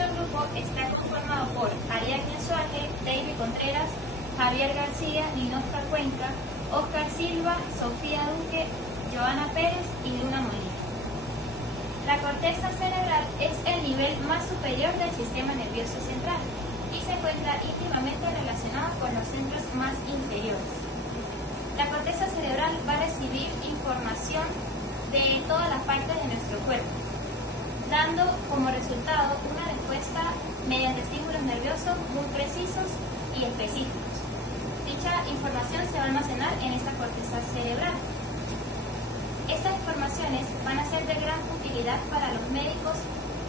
nuestro grupo está conformado por Ariadne Suárez, David Contreras, Javier García, Ninosca Cuenca, Oscar Silva, Sofía Duque, Joana Pérez y Luna Molina. La corteza cerebral es el nivel más superior del sistema nervioso central y se encuentra íntimamente relacionado con los centros más inferiores. La corteza cerebral va a recibir información de todas las partes de nuestro cuerpo, dando como resultado una respuesta mediante estímulos nerviosos muy precisos y específicos. Dicha información se va a almacenar en esta corteza cerebral. Estas informaciones van a ser de gran utilidad para los médicos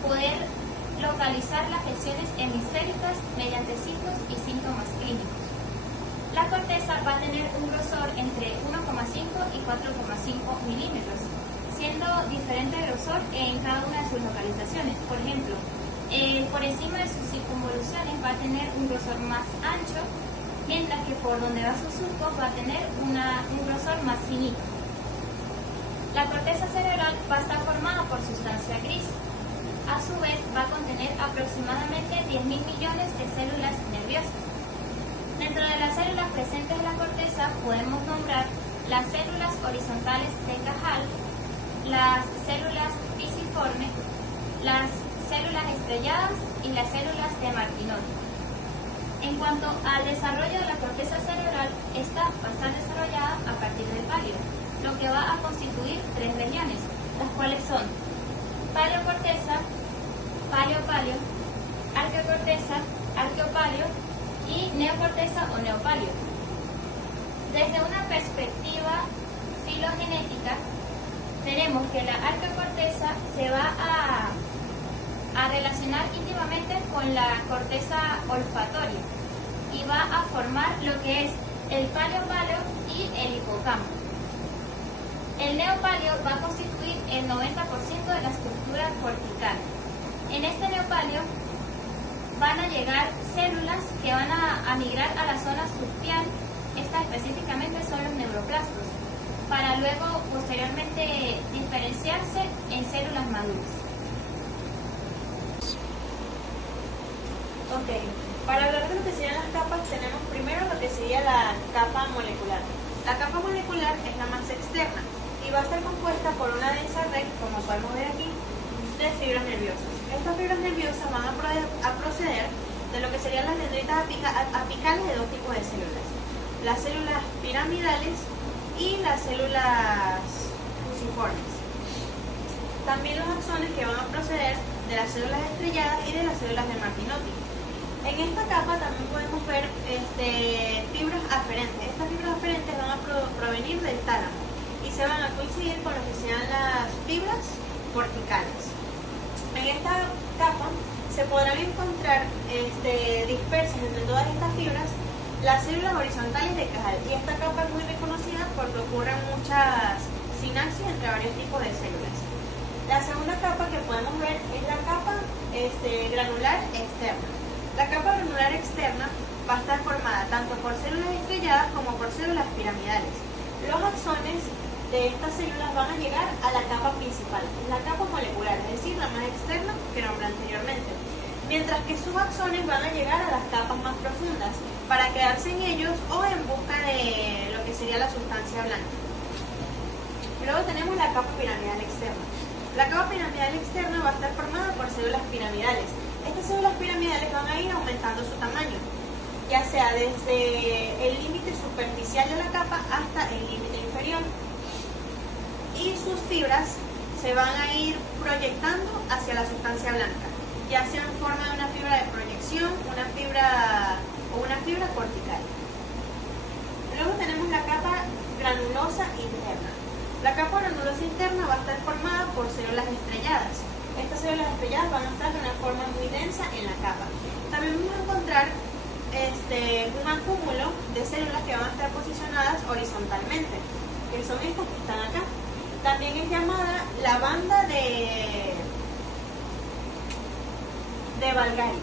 poder localizar las lesiones hemisféricas mediante signos y síntomas clínicos. La corteza va a tener un grosor entre 1,5 y 4,5 milímetros, siendo diferente el grosor en cada una de sus localizaciones. Por ejemplo, por encima de sus circunvoluciones va a tener un grosor más ancho, mientras que por donde va sus surcos va a tener un grosor más finito. La corteza cerebral va a estar formada por sustancia gris. A su vez, va a contener aproximadamente 10.000 millones de células nerviosas. Dentro de las células presentes en la corteza podemos nombrar las células horizontales de Cajal, las células pisiformes, las células estrelladas y las células de Martinotti. En cuanto al desarrollo de la corteza cerebral, esta va a estar desarrollada a partir del páleo, lo que va a constituir 3 regiones, las cuales son paleocorteza, paleo-paleo, arqueocorteza, arqueopaleo y neocorteza o neopaleo. Desde una perspectiva filogenética, tenemos que la arqueocorteza se va a relacionar íntimamente con la corteza olfatoria y va a formar lo que es el paleo-paleo y el hipocampo. El neopaleo va a constituir el 90% de la estructura cortical. En este neopaleo van a llegar células que van a migrar a la zona subpial, estas específicamente son los neuroplastos, para luego posteriormente diferenciarse en células maduras. Ok, para hablar de lo que serían las capas tenemos primero lo que sería la capa molecular. La capa molecular es la más externa y va a estar compuesta por una densa red, como podemos ver aquí, de fibras nerviosas. Estas fibras nerviosas van a proceder de lo que serían las dendritas apicales de dos tipos de células: las células piramidales y las células fusiformes. También los axones, que van a proceder de las células estrelladas y de las células de Martinotti. En esta capa también podemos ver fibras aferentes. Estas fibras aferentes van a provenir del tálamo y se van a coincidir con lo que sean las fibras corticales. En esta capa se podrán encontrar dispersas entre todas estas fibras las células horizontales de Cajal, y esta capa es muy reconocida porque ocurren muchas sinapsis entre varios tipos de células. La segunda capa que podemos ver es la capa granular externa. La capa granular externa va a estar formada tanto por células estrelladas como por células piramidales. Los axones de estas células van a llegar a la capa principal, la capa molecular, es decir, la más externa que nombré anteriormente, mientras que subaxones van a llegar a las capas más profundas para quedarse en ellos o en busca de lo que sería la sustancia blanca. Luego tenemos la capa piramidal externa. La capa piramidal externa va a estar formada por células piramidales. Estas células piramidales van a ir aumentando su tamaño, ya sea desde el límite superficial de la capa hasta el límite inferior. Y sus fibras se van a ir proyectando hacia la sustancia blanca, ya sea en forma de una fibra de proyección, una fibra cortical. Luego tenemos la capa granulosa interna. La capa granulosa interna va a estar formada por células estrelladas. Estas células estrelladas van a estar de una forma muy densa en la capa. También vamos a encontrar un acúmulo de células que van a estar posicionadas horizontalmente, que son estas que están acá. También es llamada la banda de Valgari.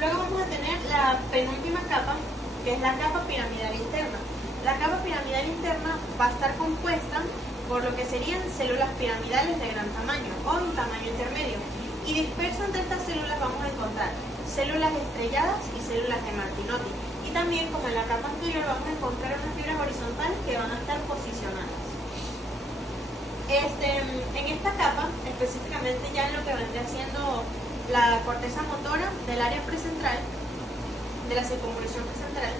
Luego vamos a tener la penúltima capa, que es la capa piramidal interna. La capa piramidal interna va a estar compuesta por lo que serían células piramidales de gran tamaño o un tamaño intermedio. Y disperso entre estas células vamos a encontrar células estrelladas y células de Martinotti. Y también, como en la capa anterior, vamos a encontrar unas fibras horizontales que van a estar posicionadas. En esta capa, específicamente ya en lo que vendría siendo la corteza motora del área precentral, de la circunvolución precentral,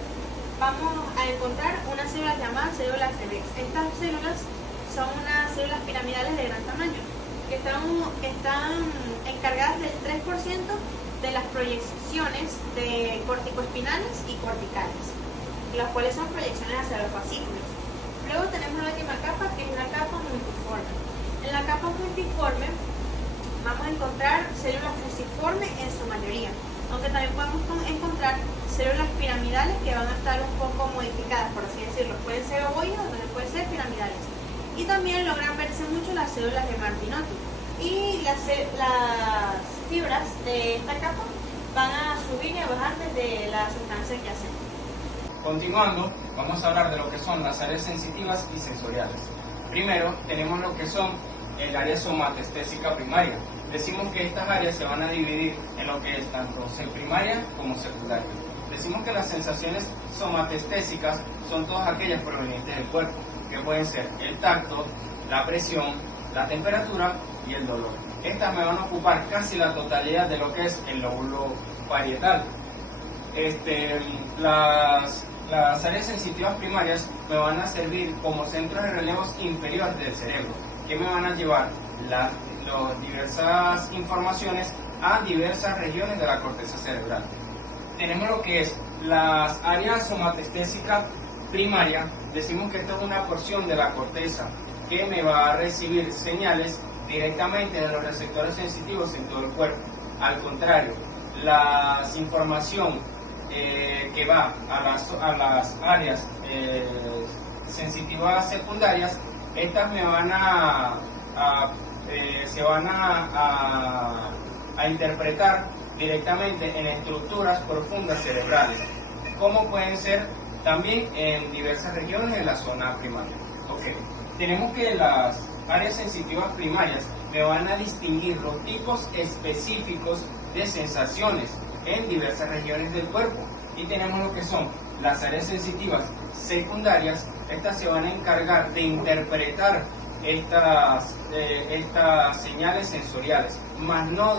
vamos a encontrar unas células llamadas células Rebex. Estas células son unas células piramidales de gran tamaño, que están encargadas del 3% de las proyecciones de corticoespinales y corticales, las cuales son proyecciones hacia los fascículos. Luego tenemos la última capa, que es la capa multiforme. En la capa multiforme vamos a encontrar células fusiformes en su mayoría, aunque también podemos encontrar células piramidales que van a estar un poco modificadas, por así decirlo. Pueden ser ovoides o también pueden ser piramidales. Y también logran verse mucho las células de Martinotti. Y las fibras de esta capa van a subir y a bajar desde la sustancia que hacen. Continuando, vamos a hablar de lo que son las áreas sensitivas y sensoriales. Primero, tenemos lo que son el área somatestésica primaria. Decimos que estas áreas se van a dividir en lo que es tanto primaria como secundaria. Decimos que las sensaciones somatestésicas son todas aquellas provenientes del cuerpo, que pueden ser el tacto, la presión, la temperatura y el dolor. Estas me van a ocupar casi la totalidad de lo que es el lóbulo parietal. Las áreas sensitivas primarias me van a servir como centros de relevos inferiores del cerebro, que me van a llevar las diversas informaciones a diversas regiones de la corteza cerebral. Tenemos lo que es las áreas somatestésica primaria. Decimos que esta es una porción de la corteza que me va a recibir señales directamente de los receptores sensitivos en todo el cuerpo. Al contrario, la información que va a las áreas sensitivas secundarias, estas me van se van a interpretar directamente en estructuras profundas cerebrales, como pueden ser también en diversas regiones de la zona primaria. Tenemos que las áreas sensitivas primarias me van a distinguir los tipos específicos de sensaciones en diversas regiones del cuerpo. Y tenemos lo que son las áreas sensitivas secundarias. Estas se van a encargar de interpretar estas señales sensoriales, más no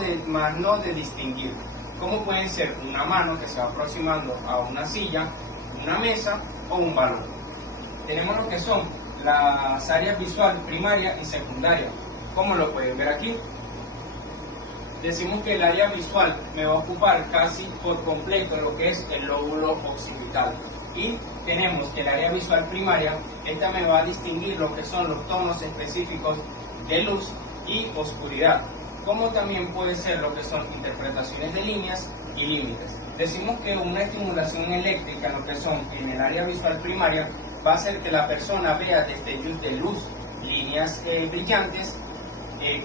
de distinguir, como pueden ser una mano que se va aproximando a una silla, una mesa o un balón. Tenemos lo que son las áreas visual primaria y secundaria, como lo pueden ver aquí. Decimos que el área visual me va a ocupar casi por completo lo que es el lóbulo occipital. Y tenemos que el área visual primaria, esta me va a distinguir lo que son los tonos específicos de luz y oscuridad, como también puede ser lo que son interpretaciones de líneas y límites. Decimos que una estimulación eléctrica, lo que son en el área visual primaria, va a hacer que la persona vea destellos de luz, líneas brillantes,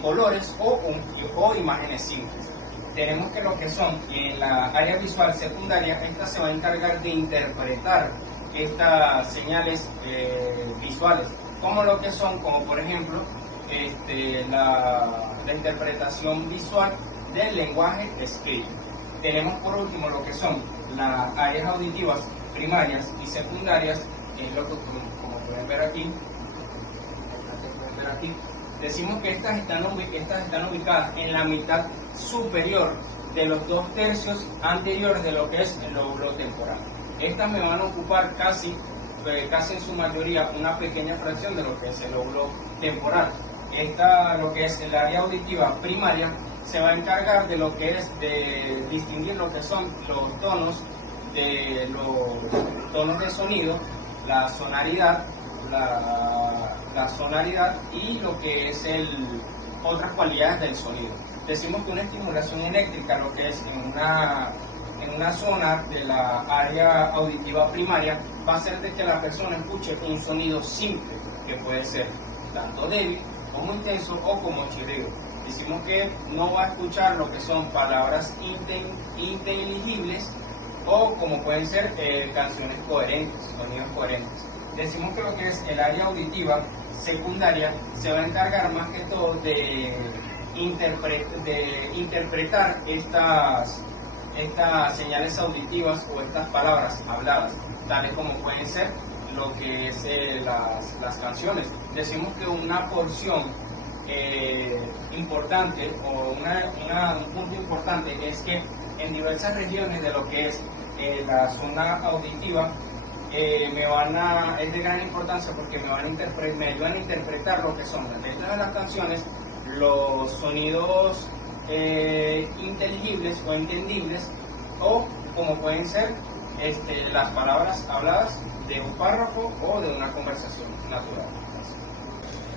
colores o imágenes simples. Tenemos que lo que son en la área visual secundaria, esta se va a encargar de interpretar estas señales visuales, como lo que son, como por ejemplo la interpretación visual del lenguaje escrito. Tenemos por último lo que son las áreas auditivas primarias y secundarias, que es lo que como pueden ver aquí. Decimos que estas están ubicadas en la mitad superior de los 2/3 anteriores de lo que es el lóbulo temporal. Estas me van a ocupar casi en su mayoría una pequeña fracción de lo que es el lóbulo temporal. Lo que es el área auditiva primaria se va a encargar de lo que es de distinguir lo que son los tonos de sonido, la sonoridad y lo que es otras cualidades del sonido. Decimos que una estimulación eléctrica, lo que es en una zona de la área auditiva primaria, va a hacer de que la persona escuche un sonido simple, que puede ser tanto débil como intenso o como chirrido. Decimos que no va a escuchar lo que son palabras inteligibles o como pueden ser canciones coherentes, sonidos coherentes. Decimos que lo que es el área auditiva secundaria se va a encargar más que todo de interpretar estas señales auditivas o estas palabras habladas, tales como pueden ser lo que es las canciones. Decimos que una porción importante o un punto importante es que en diversas regiones de lo que es la zona auditiva es de gran importancia porque me ayudan a interpretar lo que son las letras de las canciones, los sonidos inteligibles o entendibles, o como pueden ser las palabras habladas de un párrafo o de una conversación natural.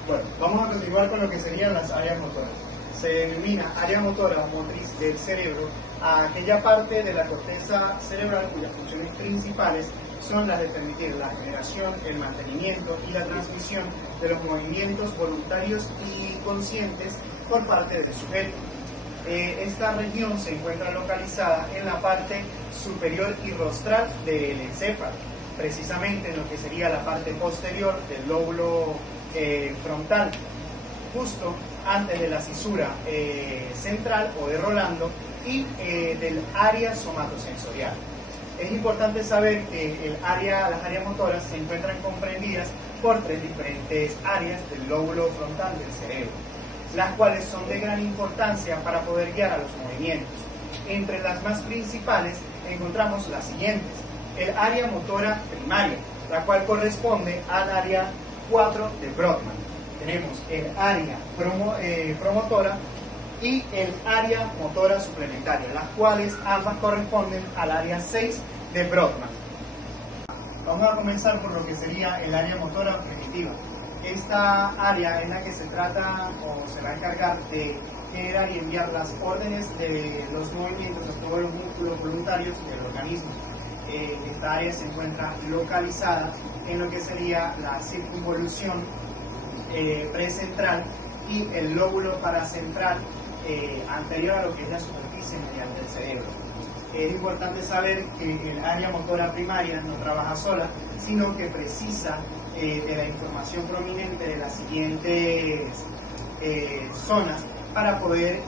Bueno, vamos a continuar con lo que serían las áreas motoras. Se denomina área motora o motriz del cerebro a aquella parte de la corteza cerebral cuyas funciones principales son las de permitir la generación, el mantenimiento y la transmisión de los movimientos voluntarios y conscientes por parte del sujeto. Esta región se encuentra localizada en la parte superior y rostral del encéfalo, precisamente en lo que sería la parte posterior del lóbulo frontal, justo antes de la cisura central o de Rolando y del área somatosensorial. Es importante saber que las áreas motoras se encuentran comprendidas por 3 diferentes áreas del lóbulo frontal del cerebro, las cuales son de gran importancia para poder guiar a los movimientos. Entre las más principales encontramos las siguientes: el área motora primaria, la cual corresponde al área 4 de Brodmann. Tenemos el área promotora y el área motora suplementaria, las cuales ambas corresponden al área 6 de Brodmann. Vamos a comenzar por lo que sería el área motora primitiva. Esta área es la que se trata o se va a encargar de generar y enviar las órdenes de los movimientos de todos los músculos voluntarios del organismo. Esta área se encuentra localizada en lo que sería la circunvolución precentral y el lóbulo paracentral anterior a lo que es la superficie medial del cerebro. Es importante saber que el área motora primaria no trabaja sola, sino que precisa de la información prominente de las siguientes zonas para poder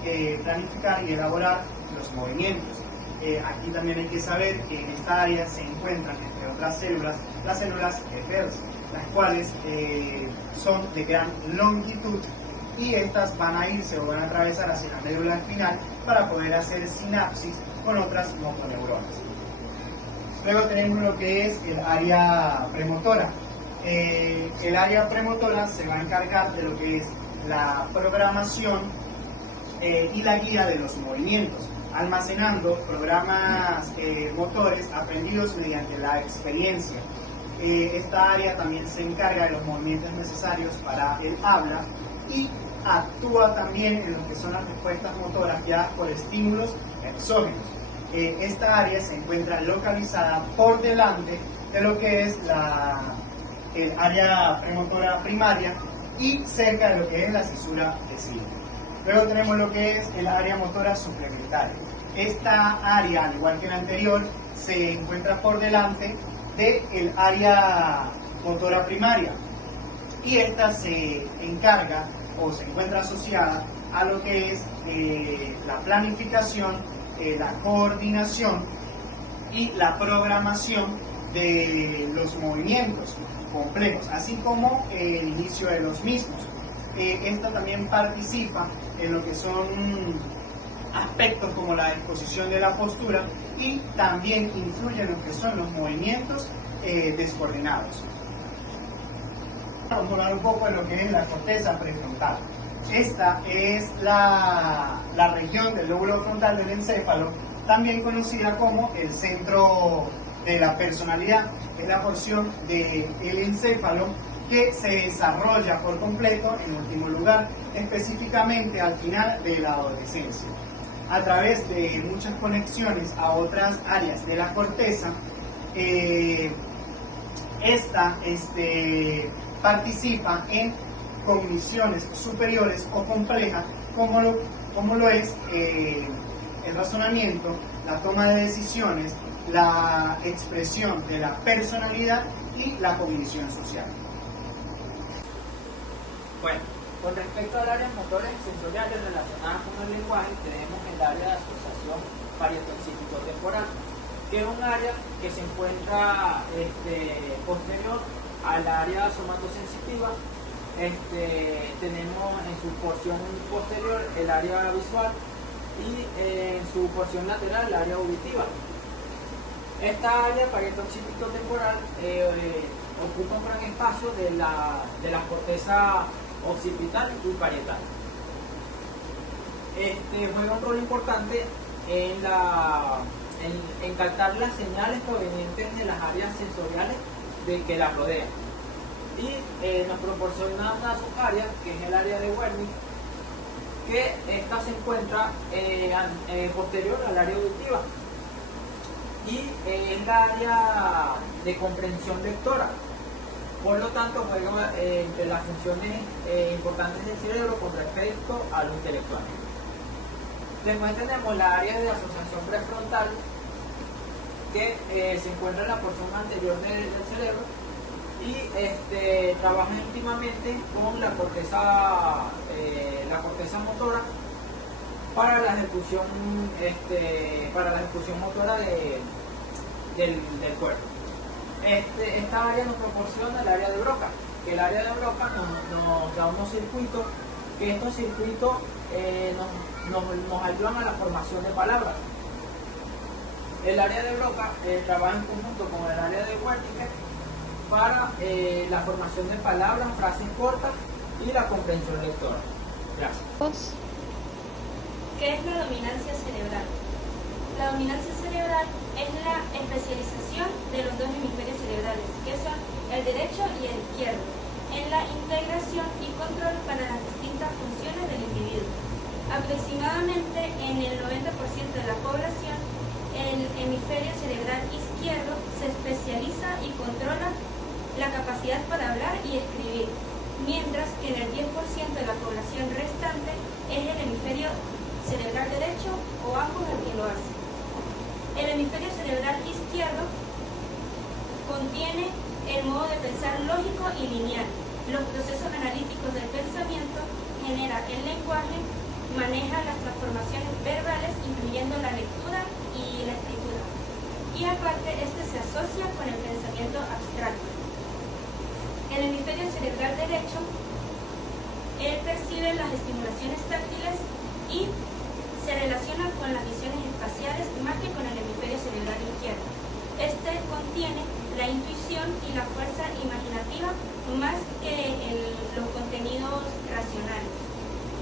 planificar y elaborar los movimientos. Aquí también hay que saber que en esta área se encuentran, entre otras células, las células Pers, las cuales son de gran longitud y estas van a irse o van a atravesar hacia la médula espinal para poder hacer sinapsis con otras motoneuronas. Luego tenemos lo que es el área premotora. El área premotora se va a encargar de lo que es la programación y la guía de los movimientos, almacenando programas motores aprendidos mediante la experiencia. Esta área también se encarga de los movimientos necesarios para el habla y actúa también en lo que son las respuestas motoras guiadas por estímulos exógenos. Esta área se encuentra localizada por delante de lo que es el área premotora primaria y cerca de lo que es la cisura de Silva. Luego tenemos lo que es el área motora suplementaria. Esta área, al igual que la anterior, se encuentra por delante del área motora primaria y esta se encarga o se encuentra asociada a lo que es la planificación, la coordinación y la programación de los movimientos complejos, así como el inicio de los mismos. Esta también participa en lo que son aspectos como la disposición de la postura y también influye en lo que son los movimientos descoordinados. Vamos a hablar un poco de lo que es la corteza prefrontal. Esta es la región del lóbulo frontal del encéfalo, también conocida como el centro de la personalidad. Es la porción del encéfalo que se desarrolla por completo, en último lugar, específicamente al final de la adolescencia. A través de muchas conexiones a otras áreas de la corteza, esta participa en cogniciones superiores o complejas, como lo es el razonamiento, la toma de decisiones, la expresión de la personalidad y la cognición social. Bueno, Con respecto al área motores y sensoriales relacionadas con el lenguaje, tenemos el área de asociación parieto-occipito-temporal, que es un área que se encuentra posterior al área somatosensitiva. Tenemos en su porción posterior el área visual y en su porción lateral el área auditiva. Esta área parieto-occipito-temporal ocupa un gran espacio de la corteza occipital y parietal. Juega un rol importante en captar las señales provenientes de las áreas sensoriales que las rodean. Y nos proporciona una subárea, que es el área de Wernicke, que esta se encuentra posterior al área auditiva. Y es la área de comprensión lectora. Por lo tanto, juega entre las funciones importantes del cerebro con respecto a lo intelectual. Después tenemos la área de asociación prefrontal, que se encuentra en la porción anterior del cerebro y trabaja íntimamente con la corteza motora para la ejecución motora del cuerpo. Esta área nos proporciona el área de Broca, que el área de Broca nos da unos circuitos, que estos circuitos nos ayudan a la formación de palabras. El área de Broca trabaja en conjunto con el área de Wernicke para la formación de palabras, frases cortas y la comprensión lectora. Gracias. ¿Qué es la dominancia cerebral? La dominancia cerebral es la especialización de los dos hemisferios cerebrales, que son el derecho y el izquierdo, en la integración y control para las distintas funciones del individuo. Aproximadamente en el 90% de la población, el hemisferio cerebral izquierdo se especializa y controla la capacidad para hablar y escribir, mientras que en el 10% de la población restante es el hemisferio cerebral derecho o ambos el que lo hace. El hemisferio cerebral izquierdo contiene el modo de pensar lógico y lineal, los procesos analíticos del pensamiento, genera el lenguaje, maneja las transformaciones verbales, incluyendo la lectura y la escritura. Y aparte, este se asocia con el pensamiento abstracto. El hemisferio cerebral derecho, él percibe las estimulaciones táctiles y se relaciona con las visiones espaciales más que con el hemisferio cerebral izquierdo. Este contiene la intuición y la fuerza imaginativa más que los contenidos racionales.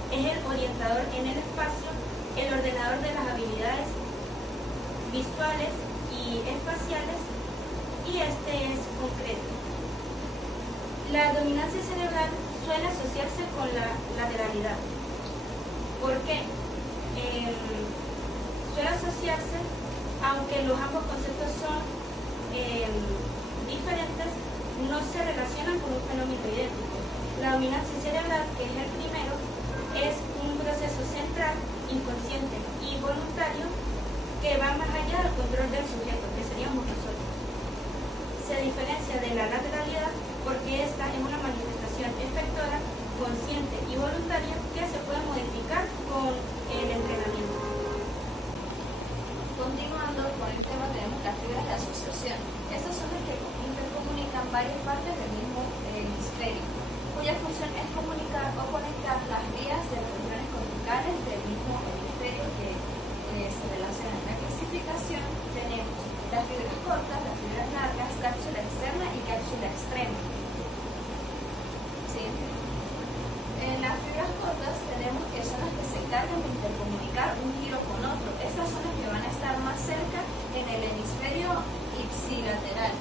Es el orientador en el espacio, el ordenador de las habilidades visuales y espaciales, y este es concreto. La dominancia cerebral suele asociarse con la lateralidad. ¿Por qué? Suele asociarse, aunque los ambos conceptos son diferentes, no se relacionan con un fenómeno idéntico. La dominancia cerebral, que es el primero, es un proceso central, inconsciente y voluntario que va más allá del control del sujeto, que seríamos nosotros. Se diferencia de la lateralidad porque esta es una manifestación efectora, consciente y voluntaria que se puede modificar con el entrenamiento. Continuando con el tema, tenemos las fibras de asociación. Estas son las que intercomunican varias partes del mismo hemisferio, cuya función es comunicar o conectar las vías de las regiones corticales del mismo hemisferio que se relacionan. En la clasificación tenemos las fibras cortas, las fibras largas, cápsula externa y cápsula extrema. ¿Sí? En las fibras cortas tenemos que son las que se encargan de intercomunicar un giro con otro. Estas son las que van a estar más cerca en el hemisferio ipsilateral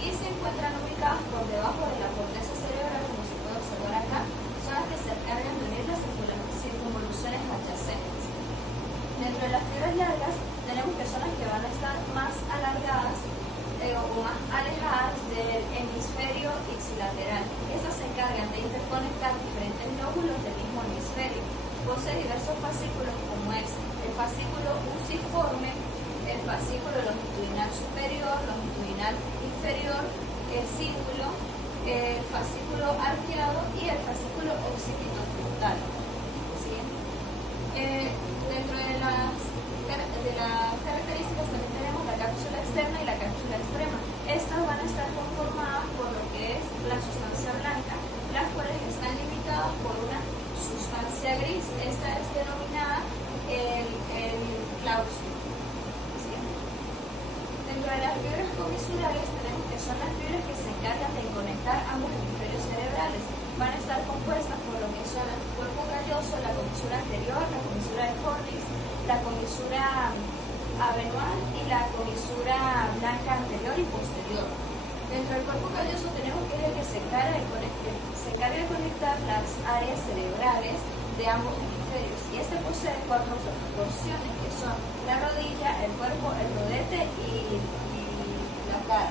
y se encuentran ubicadas por debajo de la corteza cerebral, como se puede observar acá. Son las que se encargan de unir las circunvoluciones adyacentes. Dentro de las fibras largas tenemos que son las que van a estar más alargadas o más alejadas del hemisferio ipsilateral. Estas se encargan de interconectar diferentes lóbulos del mismo hemisferio. Posee diversos fascículos, como es el fascículo usiforme, el fascículo longitudinal superior, longitudinal inferior, el cíngulo, el fascículo arqueado y el fascículo occipitofrontal. ¿Sí? Dentro de las características también tenemos la cápsula externa y la cápsula extrema. Estas van a estar conformadas por lo que es la sustancia blanca, las cuales están limitadas por una sustancia gris. Esta es denominada el claustro. ¿Sí? Dentro de las fibras comisurares tenemos que son las fibras que se encargan de conectar ambos hemisferios cerebrales. Van a estar compuestas por lo que son el cuerpo calloso, la comisura anterior, la comisura de Fornix, la comisura avenual y la comisura blanca anterior y posterior. Dentro del cuerpo calloso tenemos que es el que se encarga de conectar las áreas cerebrales de ambos hemisferios, y este posee 4 porciones que son la rodilla, el cuerpo, el rodete y la cara.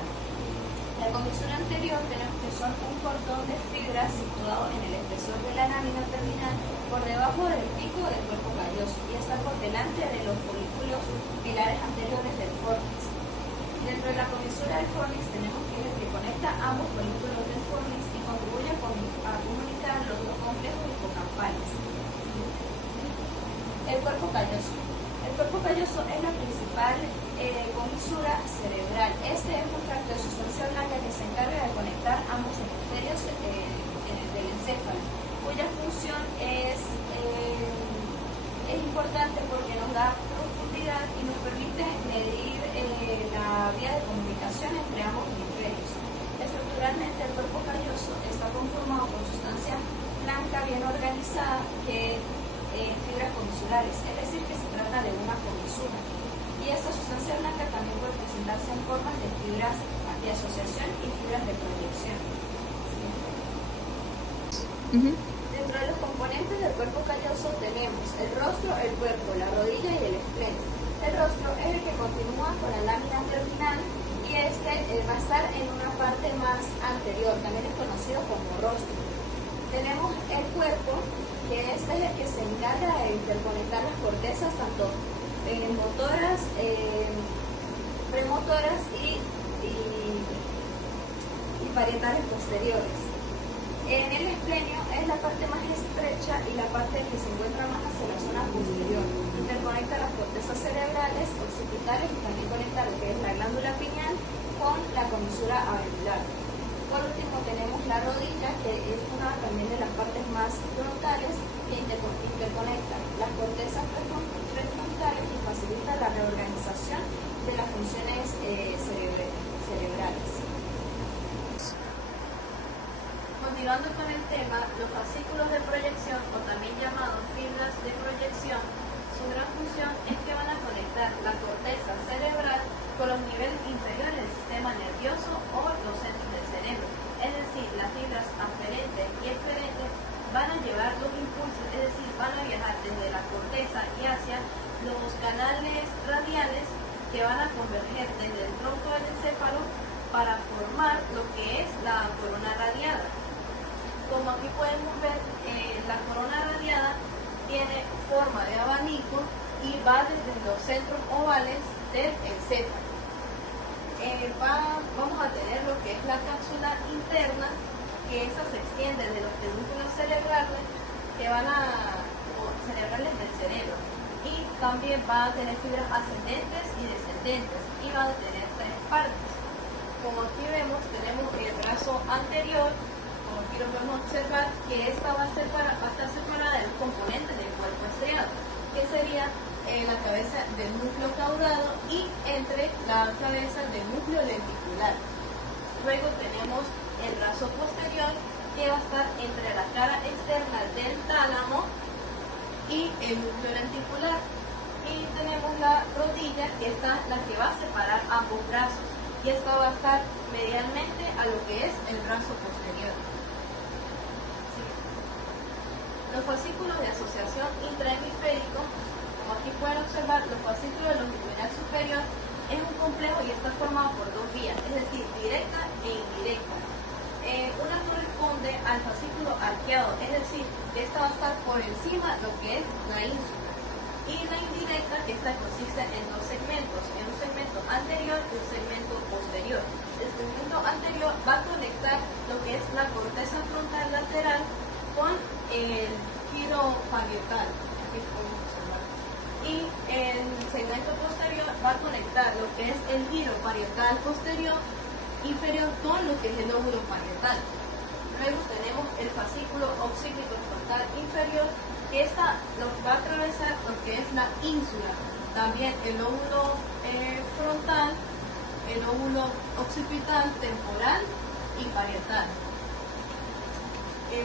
La comisura anterior tenemos que son un cordón de fibras situado en el espesor de la lámina terminal por debajo del pico del cuerpo calloso y está por delante de los folículos pilares anteriores del fornix. Dentro de la comisura del fornix tenemos que es el que conecta ambos folículos del fornix y contribuye a comunicar los dos complejos hipocampales. El cuerpo calloso. El cuerpo calloso es la principal comisura cerebral. Este es un tracto de sustancia blanca que se encarga de conectar ambos hemisferios del encéfalo, cuya función es importante porque nos da profundidad y nos permite medir la vía de comunicación entre ambos hemisferios. Estructuralmente, el cuerpo calloso está conformado por sustancia blanca bien organizada que fibras comisurares, es decir, que se trata de una comisura. Y esta sustancia blanca también puede presentarse en formas de fibras de asociación y fibras de proyección. Dentro de los componentes del cuerpo calloso tenemos el rostro, el cuerpo, la rodilla y el espleno. El rostro es el que continúa con la lámina terminal y este va a estar en una parte más anterior, también es conocido como rostro. Tenemos el cuerpo, que este es el que se encarga de interconectar las cortezas tanto motoras, premotoras y parietales posteriores. En el esplenio es la parte más estrecha y la parte que se encuentra más hacia la zona posterior. Interconecta las cortezas cerebrales, occipitales y también conecta lo que es la glándula pineal con la comisura avenular. Por último tenemos la rodilla, que es una también de las partes más frontales que interconecta las cortezas prefrontales y facilita la reorganización de las funciones cerebrales. Continuando con el tema, los fascículos de proyección, o también llamados fibras de proyección, su gran función es que van a conectar la corteza cerebral con los niveles inferiores del sistema nervioso o los centros del cerebro. Es decir, las fibras aferentes y eferentes van a llevar los impulsos, es decir, van a viajar desde la corteza y hacia los canales radiales que van a converger desde el tronco del encéfalo para formar lo que es la corona radiada. Como aquí podemos ver, la corona radiada tiene forma de abanico y va desde los centros ovales del encéfalo. Vamos a tener lo que es la cápsula interna, que esa se extiende de los pedúnculos cerebrales cerebrales del cerebro, y también va a tener fibras ascendentes y descendentes y va a tener 3 partes. Como aquí vemos, tenemos el brazo anterior. Como aquí lo podemos observar, que esta va a estar separada de los componentes del cuerpo estriado, que sería la cabeza del núcleo caudado y entre la cabeza del núcleo lenticular. Luego tenemos el brazo posterior, que va a estar entre la cara externa del tálamo y el núcleo lenticular. Y tenemos la rodilla, que es la que va a separar ambos brazos, y esta va a estar medialmente a lo que es el brazo posterior. Los fascículos de asociación intrahemisférico, como aquí pueden observar, los fascículos longitudinal superior es un complejo y está formado por 2 vías, es decir, directa e indirecta. Una corresponde al fascículo arqueado, es decir, que esta va a estar por encima de lo que es la ínsula. Y la indirecta, esta consiste en 2 segmentos, en un segmento segmento anterior y un segmento posterior. El segmento anterior va a conectar lo que es la corteza frontal lateral con el giro parietal. Aquí podemos observar. Y el segmento posterior va a conectar lo que es el giro parietal posterior inferior con lo que es el lóbulo parietal. Luego tenemos el fascículo occipito frontal inferior, que nos va a atravesar lo que es la ínsula, también el lóbulo frontal, el lóbulo occipital, temporal y parietal.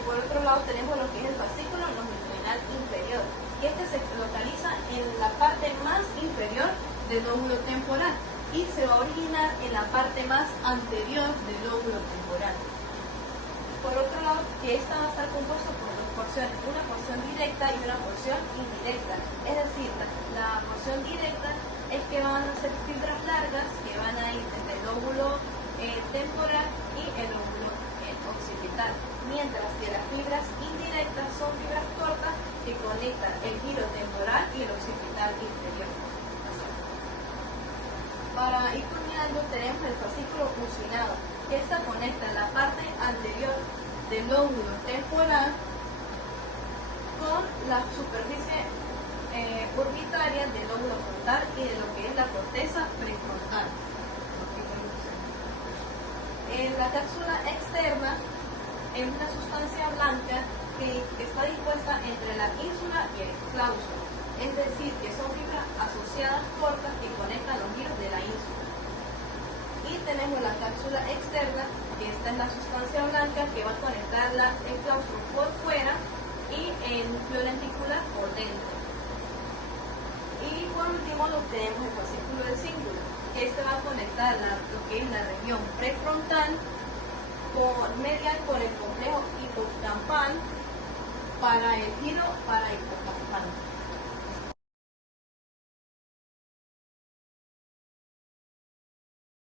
Por otro lado tenemos lo que es el fascículo longitudinal inferior, que se localiza en la parte más inferior del lóbulo temporal y se va a originar en la parte más anterior del lóbulo temporal. Por otro lado, que esta va a estar compuesta por dos porciones, una porción directa y una porción indirecta. Es decir, la porción directa es que van a ser fibras largas que van a ir desde el lóbulo temporal y el lóbulo occipital, mientras que las fibras indirectas son fibras cortas que conectan el giro temporal y el occipital inferior. Para ir culminando tenemos el fascículo fusionado, que esta conecta la parte anterior del lóbulo temporal con la superficie orbitaria del lóbulo frontal y de lo que es la corteza prefrontal. La cápsula externa es una sustancia blanca que está dispuesta entre la ínsula y el claustro, es decir, que son fibras asociadas cortas que conectan los giros de la ínsula. Y tenemos la cápsula externa, que esta es la sustancia blanca que va a conectar el claustro por fuera y el núcleo lenticular por dentro. Y por último tenemos el fascículo de cíngulo, que este va a conectar lo que es la región prefrontal medial con el complejo hipocampal para el giro para hipocampal.